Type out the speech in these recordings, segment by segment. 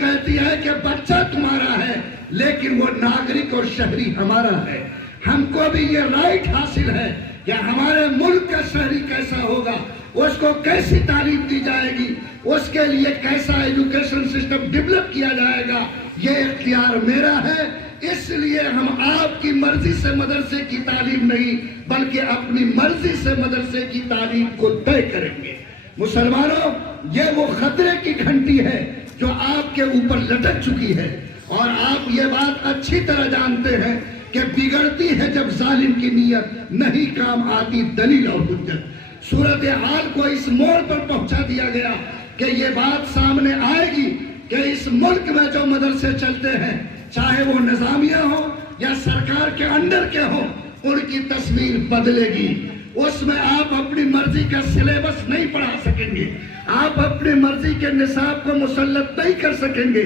کہتی ہے کہ بچہ تمہارا ہے لیکن وہ ناگرک اور شہری ہمارا ہے. ہم کو بھی یہ رائٹ حاصل ہے کہ ہمارے ملک کا شہری کیسا ہوگا, اس کو کیسی تعلیم دی جائے گی, اس کے لیے کیسا ایجوکیشن سسٹم ڈیولپ کیا جائے گا, یہ اختیار میرا ہے. اس لیے ہم آپ کی مرضی سے مدرسے کی تعلیم نہیں بلکہ اپنی مرضی سے مدرسے کی تعلیم کو طے کریں گے. مسلمانوں, یہ وہ خطرے کی گھنٹی ہے جو آپ کے اوپر لٹک چکی ہے, اور آپ یہ بات اچھی طرح جانتے ہیں کہ بگڑتی ہے جب ظالم کی نیت, نہیں کام آتی دلیل اور حجت. صورتحال کو اس موڑ پر پہنچا دیا گیا کہ یہ بات سامنے آئے گی کہ اس ملک میں جو مدرسے چلتے ہیں, چاہے وہ نظامیہ ہو یا سرکار کے انڈر کے ہو, ان کی تصویر بدلے گی. اس میں آپ اپنی مرضی کا سلیبس نہیں پڑھا سکیں گے, آپ اپنی مرضی کے نصاب کو مسلط نہیں کر سکیں گے.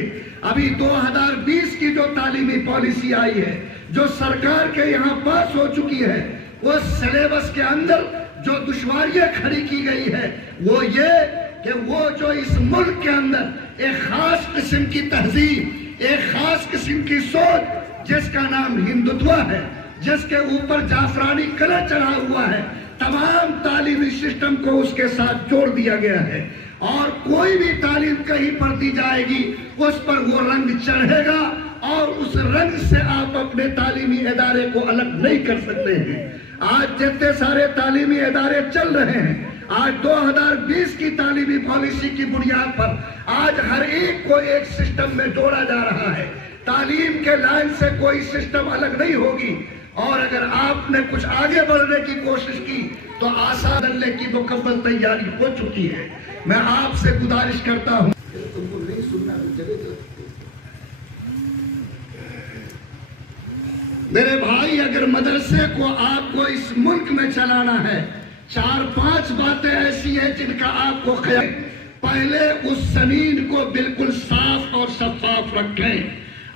ابھی 2020 کی جو تعلیمی پالیسی آئی ہے, جو سرکار کے یہاں پاس ہو چکی ہے, اس سلیبس کے اندر جو دشواریاں کھڑی کی گئی ہے وہ یہ کہ وہ جو اس ملک کے اندر ایک خاص قسم کی تہذیب, ایک خاص قسم کی سوچ جس کا نام ہندوتوا ہے, جس کے اوپر جعفرانی کلر چڑھا ہوا ہے, تمام تعلیمی سسٹم کو اس کے ساتھ جوڑ دیا گیا ہے. اور کوئی بھی تعلیم کہیں پر دی جائے گی اس پر وہ رنگ چڑھے گا, اور اس رنگ سے آپ اپنے تعلیمی ادارے کو الگ نہیں کر سکتے ہیں. آج جتنے سارے تعلیمی ادارے چل رہے ہیں, آج 2020 کی تعلیمی پالیسی کی بنیاد پر آج ہر ایک کو ایک سسٹم میں جوڑا جا رہا ہے. تعلیم کے لائن سے کوئی سسٹم الگ نہیں ہوگی, اور اگر آپ نے کچھ آگے بڑھنے کی کوشش کی تو آسان ڈلنے کی مکمل تیاری ہو چکی ہے. میں آپ سے گزارش کرتا ہوں, تم کو نہیں سننا تو چلے جاؤ. میرے بھائی, اگر مدرسے کو آپ کو اس ملک میں چلانا ہے, 4-5 باتیں ایسی ہیں جن کا آپ کو خیال. پہلے اس زمین کو بالکل صاف اور شفاف رکھیں.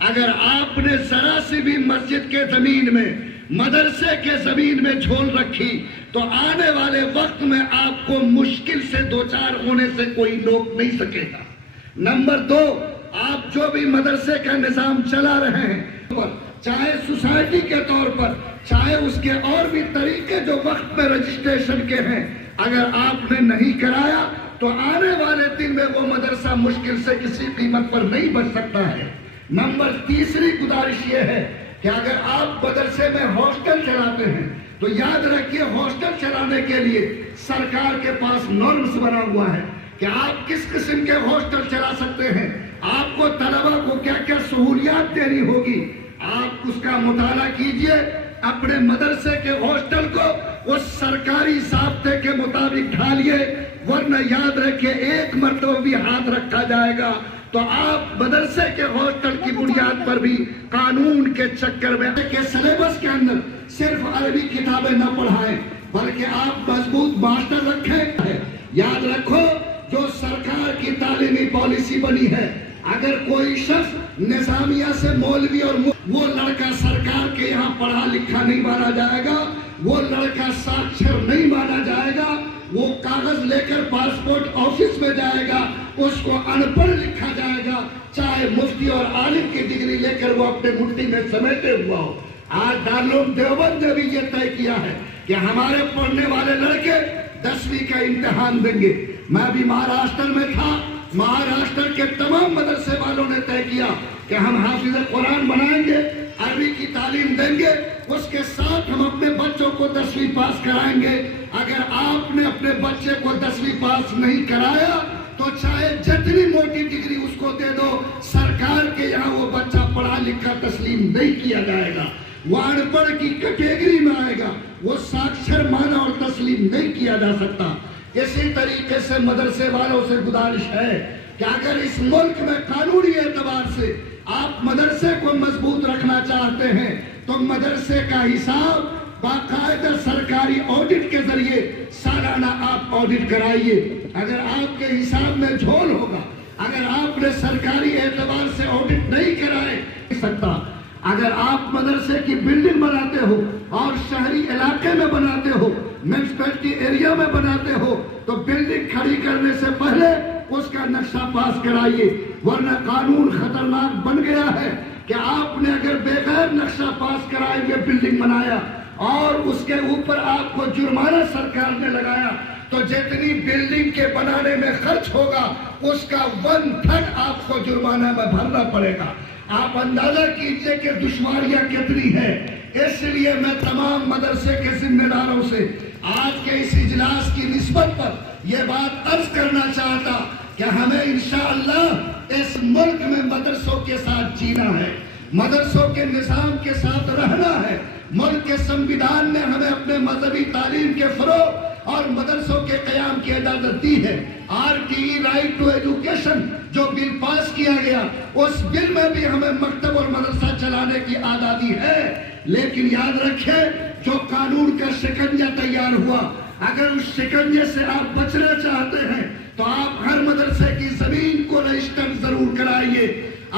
اگر آپ نے ذرا سی بھی مسجد کے زمین میں, مدرسے کے زمین میں جھول رکھی تو آنے والے وقت میں آپ کو مشکل سے دوچار ہونے سے کوئی روک نہیں سکے گا. نمبر 2, آپ جو بھی مدرسے کا نظام چلا رہے ہیں, چاہے سوسائٹی کے طور پر, چاہے اس کے اور بھی طریقے جو وقت میں رجسٹریشن کے ہیں, اگر آپ نے نہیں کرایا تو آنے والے دن میں وہ مدرسہ مشکل سے کسی قیمت پر نہیں بچ سکتا ہے. نمبر 3 گزارش یہ ہے کہ اگر آپ مدرسے میں ہاسٹل چلاتے ہیں تو یاد رکھیے, ہاسٹل چلانے کے لیے سرکار کے پاس نارمز بنا ہوا ہے کہ آپ کس قسم کے ہاسٹل چلا سکتے ہیں, آپ کو طلبہ کو کیا کیا سہولیات دینی ہوگی. آپ اس کا مطالعہ کیجئے, اپنے مدرسے کے ہاسٹل کو اس سرکاری ضابطے کے مطابق ڈھالیے, ورنہ یاد رکھیے ایک مرتبہ بھی ہاتھ رکھا جائے گا تو آپ مدرسے کے ہاسٹل کی بنیاد پر بھی قانون کے چکر میں کہ سلیبس کے اندر صرف عربی کتابیں نہ پڑھائیں بلکہ آپ مضبوط ماسٹر رکھیں. یاد رکھو, جو سرکار کی تعلیمی پالیسی بنی ہے, اگر کوئی شخص نظامیہ سے مولوی اور وہ لڑکا سرکار کے یہاں پڑھا لکھا نہیں مانا جائے گا, وہ لڑکا ساکشر نہیں مانا جائے گا, وہ کاغذ لے کر پاسپورٹ آفس میں جائے گا, اس کو ان پڑھ لکھا جائے گا, چاہے مفتی اور عالم کی ڈگری لے کر وہ اپنے مٹھی میں سمیٹے ہوا ہو. آج دارالعلوم دیوبند نے بھی یہ طے کیا ہے کہ ہمارے پڑھنے والے لڑکے 10ویں کا امتحان دیں گے. میں بھی مہاراشٹر میں تھا, مہاراشٹر کے تمام مدرسے والوں نے طے کیا کہ ہم حافظ قرآن بنائیں گے, عربی کی تعلیم دیں گے, اس کے ساتھ ہم اپنے بچوں کو 10ویں پاس کرائیں گے. اگر آپ نے اپنے بچے کو 10ویں پاس نہیں کرایا تو چاہے جتنی موٹی ڈگری اس کو دے دو, سرکار کے یہاں وہ بچہ پڑھا لکھا تسلیم نہیں کیا جائے گا, وہ ان پڑھ کی کیٹیگری میں آئے گا, وہ ساکشر مانا اور تسلیم نہیں کیا جا سکتا. اسی طریقے سے مدرسے والوں سے گزارش ہے کہ اگر اس ملک میں قانونی اعتبار سے آپ مدرسے کو مضبوط رکھنا چاہتے ہیں تو مدرسے کا حساب باقاعدہ سرکاری آڈٹ کے ذریعے سالانہ آپ آڈٹ کرائیے. اگر آپ کے حساب میں جھول ہوگا, اگر آپ نے سرکاری اعتبار سے آڈٹ نہیں کرائے سکتا, اگر آپ مدرسے کی بلڈنگ بناتے ہو اور شہری علاقے میں بناتے ہو, میونسپلٹی ایریا میں بناتے ہو, تو بلڈنگ کھڑی کرنے سے پہلے اس کا نقشہ پاس کرائیے، ورنہ قانون خطرناک بن گیا ہے کہ آپ نے اگر بغیر نقشہ پاس کرائے ہوئے بلڈنگ بنایا اور اس کے اوپر آپ کو جرمانہ سرکار نے لگایا تو جتنی بلڈنگ کے بنانے میں خرچ ہوگا اس کا 1/3 آپ کو جرمانہ میں بھرنا پڑے گا۔ آپ اندازہ کیجئے کہ دشواریاں کتنی ہیں۔ اس لیے میں تمام مدرسے کے ذمہ داروں سے آج کے اس اجلاس کی نسبت پر یہ بات عرض کرنا چاہتا کہ ہمیں انشاءاللہ اس ملک میں مدرسوں کے ساتھ جینا ہے، مدرسوں کے نظام کے ساتھ رہنا ہے۔ ملک کے سنویدھان نے ہمیں اپنے مذہبی تعلیم کے فروغ اور مدرسوں کے قیام کی اجازت دی ہے۔ RTE رائٹ ٹو ایجوکیشن جو بل پاس کیا گیا، اس بل میں بھی ہمیں مکتب اور مدرسہ چلانے کی آزادی ہے، لیکن یاد رکھیں جو قانون کا شکنجہ تیار ہوا، اگر اس شکنجے سے آپ بچنا چاہتے ہیں تو آپ ہر مدرسے کی زمین کو رجسٹر ضرور کرائیے،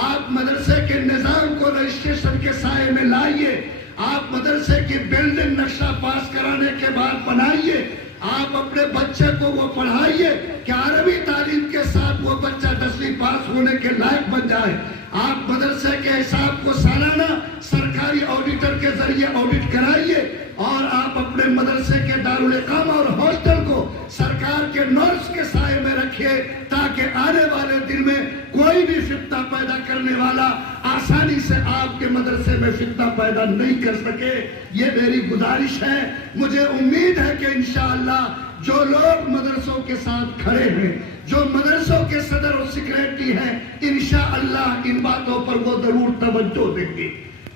آپ مدرسے کے نظام کو رجسٹریشن کے سائے میں لائیے، آپ مدرسے کی بلڈنگ نقشہ پاس کرانے کے بعد بنائیے، آپ اپنے بچے کو وہ پڑھائیے کہ عربی تعلیم کے ساتھ وہ بچہ 10ویں پاس ہونے کے لائق بن جائے۔ آپ مدرسے کے حساب کو سالانہ سرکاری آڈیٹر کے ذریعے آڈٹ کرائیے، اور آپ اپنے مدرسے کے دارالاقامہ اور ہاسٹل کو سرکار کے نارمز کے سائے میں رکھیے تاکہ آنے والے دن میں کوئی بھی فتنہ پیدا کرنے والا آسانی سے آپ کے مدرسے میں فتنہ پیدا نہیں کر سکے۔ یہ میری گزارش ہے۔ مجھے امید ہے کہ انشاءاللہ جو لوگ مدرسوں کے ساتھ کھڑے ہیں، جو مدرسوں کے صدر اور سیکریٹری ہیں، انشاءاللہ ان باتوں پر وہ ضرور توجہ دیں گے۔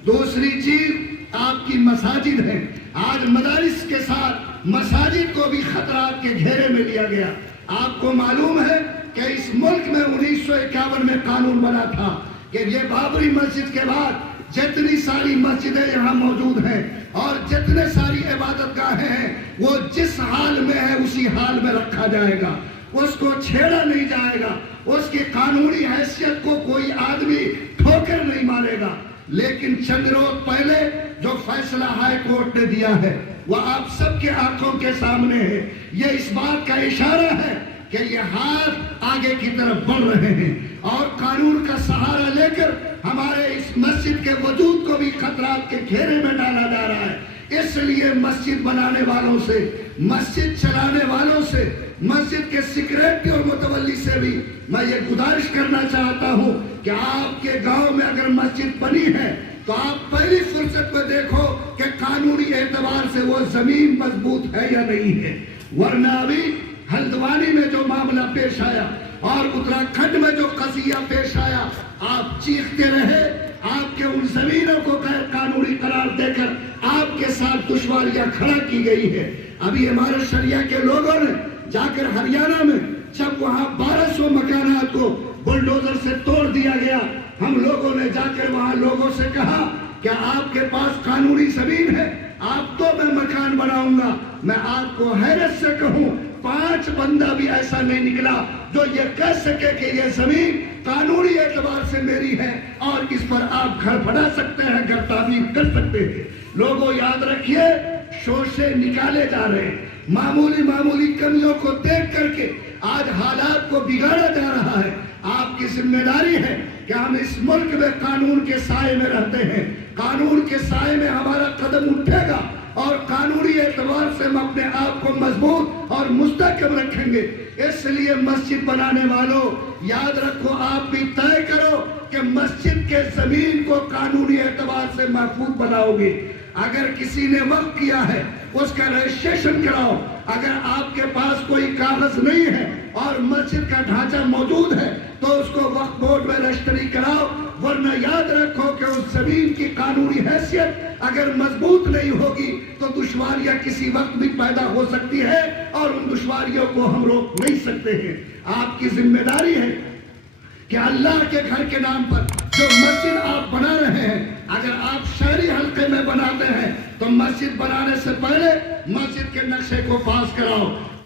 دوسری چیز آپ کی مساجد ہیں۔ آج مدارس کے ساتھ مساجد کو بھی خطرات کے گھیرے میں لیا گیا۔ آپ کو معلوم ہے کہ اس ملک میں 1951 میں قانون بنا تھا کہ یہ بابری مسجد کے بعد جتنی ساری مسجدیں یہاں موجود ہیں اور جتنے ساری عبادت گاہیں ہیں وہ جس حال میں ہے اسی حال میں رکھا جائے گا، اس کو چھیڑا نہیں جائے گا، اس کی قانونی حیثیت کو کوئی آدمی ٹھوکر نہیں مارے گا۔ لیکن چند روز پہلے جو فیصلہ ہائی کورٹ نے دیا ہے وہ آپ سب کے آنکھوں کے سامنے ہے۔ یہ اس بات کا اشارہ ہے کہ یہ ہاتھ آگے کی طرف بڑھ رہے ہیں اور قانون کا سہارا لے کر ہمارے اس مسجد کے وجود کو بھی خطرات کے گھیرے میں ڈالا جا رہا ہے۔ اس لیے مسجد بنانے والوں سے، مسجد چلانے والوں سے، مسجد کے سیکریٹری اور متولی سے بھی میں یہ گزارش کرنا چاہتا ہوں کہ آپ کے گاؤں میں اگر مسجد بنی ہے تو آپ پہلی فرصت میں دیکھو کہ قانونی اعتبار سے وہ زمین مضبوط ہے یا نہیں ہے، ورنہ ابھی ہلدوانی میں جو معاملہ پیش آیا اور اتراکھنڈ میں جو قضیہ پیش آیا، آپ چیختے رہے، آپ کے ان زمینوں کو غیر قانونی قرار دے کر آپ کے ساتھ دشواریاں کھڑا کی گئی ہے۔ ابھی ہمارے شریعہ کے لوگوں نے جا کر ہریانہ میں جب وہاں 1200 مکانات کو بلڈوزر سے توڑ دیا گیا، ہم لوگوں نے جا کر وہاں لوگوں سے کہا کہ آپ کے پاس قانونی زمین ہے، آپ تو میں مکان بناؤں گا۔ میں آپ کو حیرت سے کہوں 5 بندہ بھی ایسا نہیں نکلا جو یہ کہہ سکے کہ یہ زمین قانونی اعتبار سے میری ہے اور اس پر آپ گھر بنا سکتے ہیں، گھر تعمیر کر سکتے ہیں۔ لوگوں یاد رکھیے، شوشے نکالے جا رہے ہیں، معمولی کمیوں کو دیکھ کر کے آج حالات کو بگاڑا جا رہا ہے۔ آپ کی ذمہ داری ہے کہ ہم اس ملک میں قانون کے سائے میں رہتے ہیں، قانون کے سائے میں ہمارا قدم اٹھے گا اور قانونی اعتبار سے ہم اپنے آپ کو مضبوط اور مستحکم رکھیں گے۔ اس لیے مسجد بنانے والوں یاد رکھو، آپ بھی طے کرو کہ مسجد کے زمین کو قانونی اعتبار سے محفوظ بناؤ گے۔ اگر کسی نے وقف کیا ہے اس کا رجسٹریشن کراؤ، اگر آپ کے پاس کوئی کاغذ نہیں ہے اور مسجد کا ڈھانچہ موجود ہے تو اس کو وقف بورڈ میں رجسٹری کراؤ، ورنہ یاد رکھو کہ اس زمین کی قانونی حیثیت اگر مضبوط نہیں ہوگی تو دشواریاں کسی وقت بھی پیدا ہو سکتی ہے اور ان دشواریوں کو ہم روک نہیں سکتے ہیں۔ آپ کی ذمہ داری ہے کہ اللہ کے گھر کے نام پر جو مسجد آپ بنا رہے ہیں، اگر آپ شہری حلقے میں بناتے ہیں تو مسجد بنانے سے پہلے مسجد کے نقشے کو پاس کراؤ،